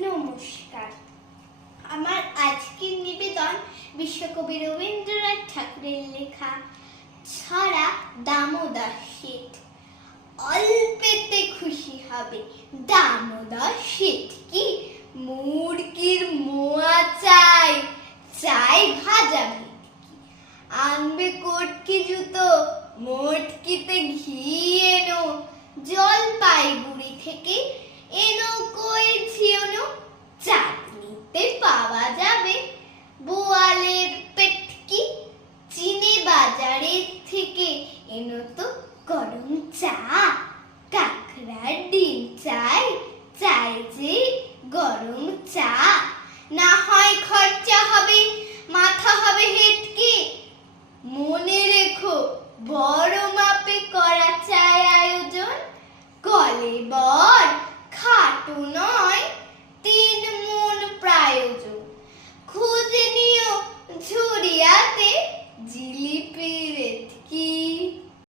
নমস্কার। আমার আজকের নিবেদন বিশ্বকবি রবীন্দ্রনাথ ঠাকুরের লেখা ছড়া দামোদর শীত। অল্পেতে খুশি হবে দামোদর শীত কি মুরগির মোয়া চাই, চাই ভাজা ভেটকি, আনবে কটকি জুতো, মটকিতে ঘি এনো, জলপাইগুড়ি থেকে এনো কই ঝিওনো, চাটনিতে পাওয়া যাবে বোয়ালের পেটকি, চিনে বাজারের থেকে এনো তো গরম চা, কাঁকড়ার ডিম চাই, চাই যে গরম চা, না হয় খরচা হবে মাথা হবে হেটকি, মনে রেখো বড় মাপে করা চাই আয়োজন, কলে বল